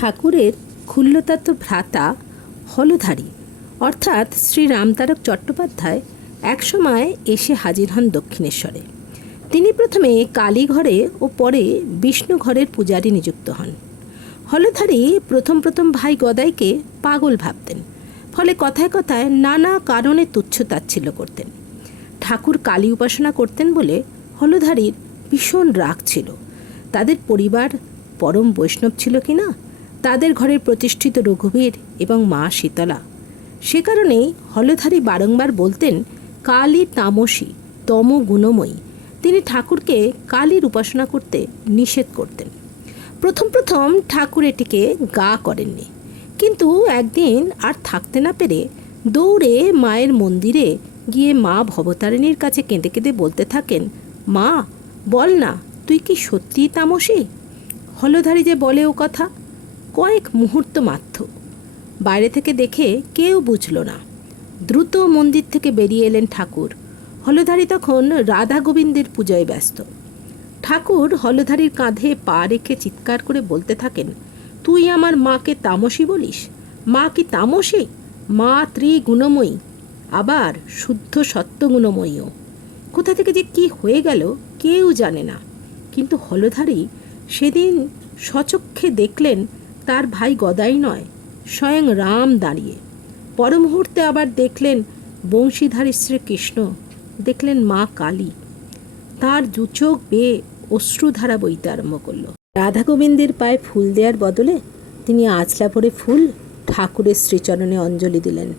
ঠাকুরের ক্ষুল্লতাত ভ্রাতা হলধারী অর্থাৎ শ্রী রামতারক চট্টোপাধ্যায় একসময় এসে হাজির হন দক্ষিণেশ্বরে। তিনি প্রথমে কালীঘরে ও পরে বিষ্ণুঘরের পূজারী নিযুক্ত হন। হলধারী প্রথম ভাই গদাইকে পাগল ভাবতেন, ফলে কথায় কথায় নানা কারণে তুচ্ছ-তাচ্ছিল্য করতেন। ঠাকুর কালী উপাসনা করতেন বলে হলধারীর ভীষণ রাগ ছিল। তাদের পরিবার পরম বৈষ্ণব ছিল কি না, তাদের ঘরের প্রতিষ্ঠিত রঘুবীর এবং মা শীতলা। সে কারণেই হলধারী বারংবার বলতেন কালী তামসী তম গুণময়ী। তিনি ঠাকুরকে কালীর উপাসনা করতে নিষেধ করতেন। প্রথম ঠাকুর এটিকে গা করেননি, কিন্তু একদিন আর থাকতে না পেরে দৌড়ে মায়ের মন্দিরে গিয়ে মা ভবতারিণীর কাছে কেঁদে কেঁদে বলতে থাকেন, মা বল না, তুই কি সত্যিই তামসী? হলধারী যে বলে ও কথা, কয়েক মুহূর্ত মাত্র। বাইরে থেকে দেখে কেউ বুঝল না। দ্রুত মন্দির থেকে বেরিয়ে এলেন ঠাকুর। হলধারী তখন রাধা গোবিন্দের পূজায় ব্যস্ত। ঠাকুর হলধারীর কাঁধে পা রেখে চিৎকার করে বলতে থাকেন, তুই আমার মাকে তামসী বলিস? মা কি তামসী? মা ত্রিগুণময়ী, আবার শুদ্ধ সত্যগুণময়ীও। কোথা থেকে যে কি হয়ে গেল কেউ জানে না, কিন্তু হলধারী সেদিন স্বচক্ষে দেখলেন তার ভাই গদাই নয়, স্বয়ং রাম দাঁড়িয়ে। পর মুহূর্তে আবার দেখলেন বংশীধারী শ্রীকৃষ্ণ, দেখলেন মা কালী। তার দুচোখ বেয়ে অশ্রুধারা বইতে আরম্ভ করল। রাধা গোবিন্দের পায়ে ফুল দেওয়ার বদলে তিনি আঁচলা ভরে ফুল ঠাকুরের শ্রীচরণে অঞ্জলি দিলেন।